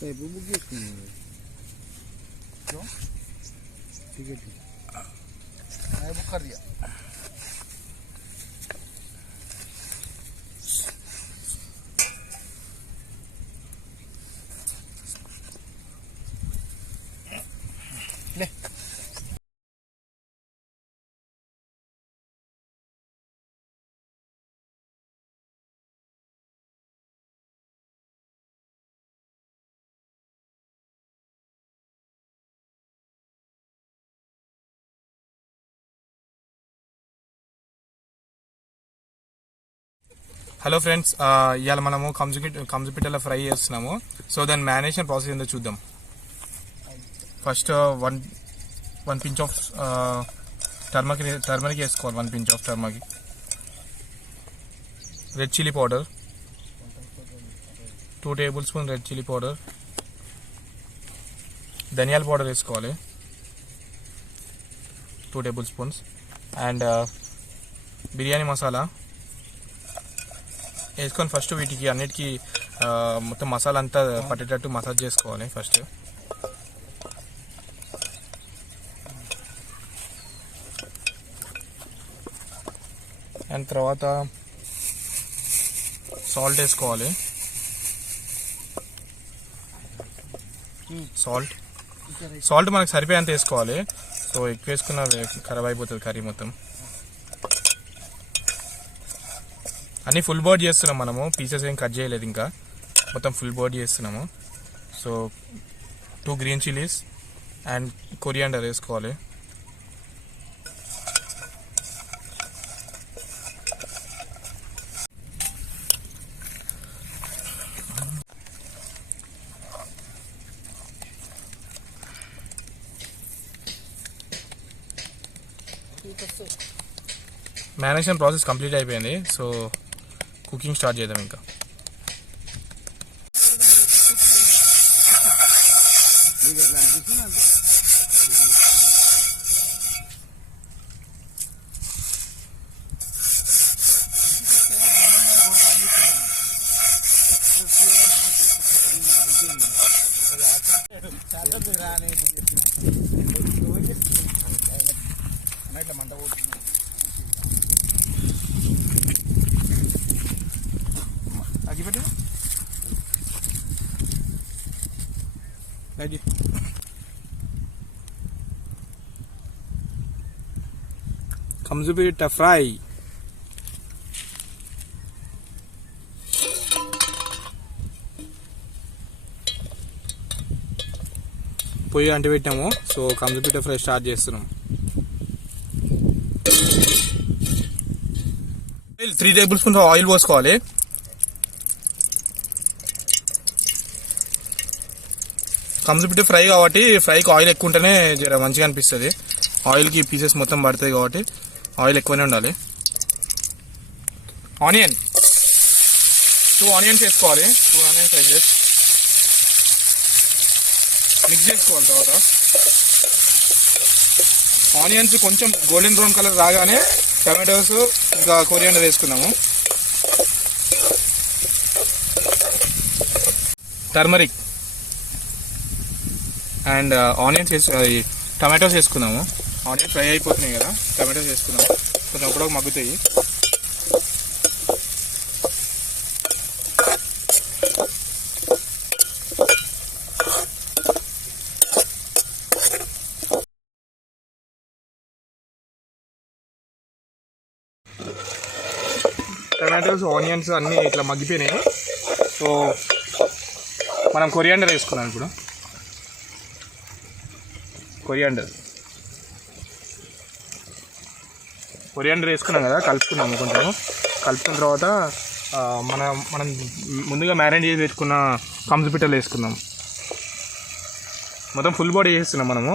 बुक क्यों टिकट मैं बुक कर दिया ले హలో ఫ్రెండ్స్, ఇవాళ మనము కంజు పిట్టల ఫ్రై చేస్తున్నాము. సో దాని మ్యారినేషన్ ప్రాసెస్ ఏందో చూద్దాం. First one pinch of turmeric వేసుకోవాలి. 1 pinch of turmeric. Red chilli powder 2 tablespoon red chilli powder. ధనియాల పౌడర్ వేసుకోవాలి 2 tablespoons. అండ్ బిర్యానీ మసాలా వేసుకొని ఫస్ట్ వీటికి అన్నిటికీ మొత్తం మసాలా అంతా పట్టేటట్టు మసాజ్ చేసుకోవాలి ఫస్ట్. అండ్ తర్వాత సాల్ట్ వేసుకోవాలి. సాల్ట్ మనకు సరిపోయేంత వేసుకోవాలి. సో ఎక్కువ వేసుకున్న ఖరాబ్ అయిపోతుంది కర్రీ మొత్తం. అన్నీ ఫుల్ బాయిల్ చేస్తున్నాం మనము, పీసెస్ ఏం కట్ చేయలేదు ఇంకా, మొత్తం ఫుల్ బాయిల్ చేస్తున్నాము. సో 2 green chilies అండ్ కొరియాండర్ వేసుకోవాలి. మ్యారినేషన్ ప్రాసెస్ కంప్లీట్ అయిపోయింది. సో కుకింగ్ స్టార్ట్ చేద్దాం. ఇంకా కంజు పిట్ట ఫ్రై. పొయ్యి అంటి పెట్టాము. సో కంజు పిట్ట ఫ్రై స్టార్ట్ చేస్తున్నాం. 3 tablespoons ఆయిల్ పోసుకోవాలి. కంజు పిట్ట ఫ్రై కాబట్టి ఫ్రైకి ఆయిల్ ఎక్కువ ఉంటేనే జర మంచిగా అనిపిస్తుంది. ఆయిల్కి పీసెస్ మొత్తం పడతాయి కాబట్టి ఆయిల్ ఎక్కువనే ఉండాలి. ఆనియన్ 2 onions వేసుకోవాలి. 2 onion slices మిక్స్ చేసుకోవాలి. తర్వాత ఆనియన్స్ కొంచెం గోల్డెన్ బ్రౌన్ కలర్ రాగానే టమాటోస్ ఇంకా కొరియాండర్ వేసుకుందాము. టర్మరిక్ అండ్ ఆనియన్స్ టమాటోస్ వేసుకుందాము. ఆనియన్ ఫ్రై అయిపోతున్నాయి కదా, టమాటోస్ వేసుకుందాము. కొంచెం అప్పుడు మగ్గుతాయి. టమాటోస్ ఆనియన్స్ అన్నీ ఇట్లా మగ్గిపోయినాయి. సో మనం కొరియాండర్ వేసుకున్నాం. ఇప్పుడు కొరియాండర్ వేసుకున్నాం కదా, కలుపుకున్నాము. కొంచెం కలుపుకున్న తర్వాత మనం ముందుగా మ్యారినేట్ చేసి పెట్టుకున్న కంజు పిట్టలు వేసుకుందాం. మొత్తం ఫుల్ బాడీ చేస్తున్నాం మనము.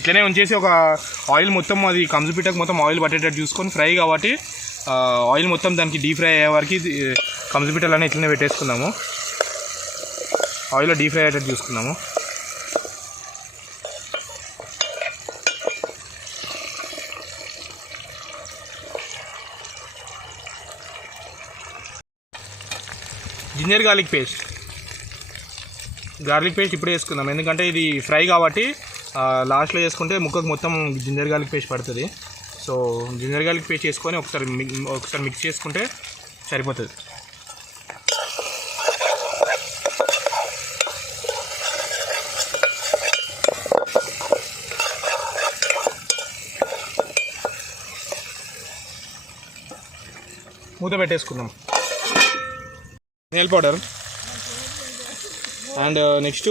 ఇట్లనే ఉంచేసి ఒక ఆయిల్ మొత్తం అది కంజు పిట్టకు మొత్తం ఆయిల్ పట్టేటట్టు చూసుకొని ఫ్రై కాబట్టి ఆయిల్ మొత్తం దానికి డీప్ ఫ్రై అయ్యే వరకు కంజు పిట్టలన్నీ ఇట్లనే పెట్టేసుకుందాము. ఆయిల్లో డీప్ ఫ్రై అయ్యేటట్టు చూసుకుందాము. జింజర్ గార్లిక్ పేస్ట్ ఇప్పుడే వేసుకుందాం, ఎందుకంటే ఇది ఫ్రై కాబట్టి లాస్ట్లో వేసుకుంటే ముక్కకు మొత్తం జింజర్ గార్లిక్ పేస్ట్ పడుతుంది. సో జింజర్ గార్లిక్ పేస్ట్ వేసుకొని ఒకసారి మిక్స్ చేసుకుంటే సరిపోతుంది. మూత పెట్టేసుకుందాం. నెయిల్ పౌడర్ అండ్ నెక్స్ట్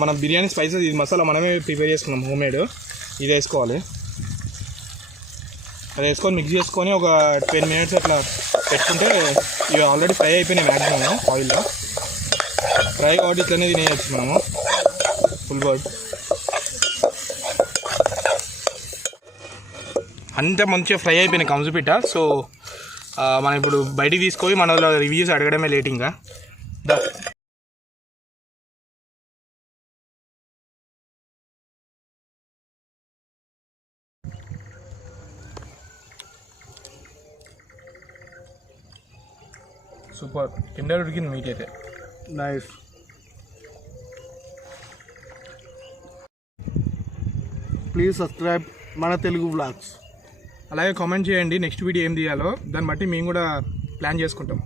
మనం బిర్యానీ స్పైసెస్, ఇది మసాలా మనమే ప్రిపేర్ చేసుకున్నాం హోమ్మేడ్. ఇది వేసుకోవాలి. అది వేసుకొని మిక్స్ చేసుకొని ఒక 10 minutes అట్లా పెట్టుకుంటే ఇవి ఆల్రెడీ ఫ్రై అయిపోయినాయి మ్యాక్సిమం ఆయిల్లో. ఫ్రై కాబట్టి ఇట్లనే తినేయచ్చు మనము ఫుల్ బాయిల్. అంతా మంచిగా ఫ్రై అయిపోయినాయి కంజు పిట్ట. సో మనం ఇప్పుడు బయటికి తీసుకొని మన రివ్యూస్ అడగడమే లేట్. ఇంకా సూపర్ టెండర్ ఉడికింది మీట్ అయితే. నైస్. ప్లీజ్ సబ్స్క్రైబ్ మన తెలుగు వ్లాగ్స్. అలాగే కామెంట్ చేయండి నెక్స్ట్ వీడియో ఏం తీయాలో, దాన్ని బట్టి మేము కూడా ప్లాన్ చేసుకుంటాం.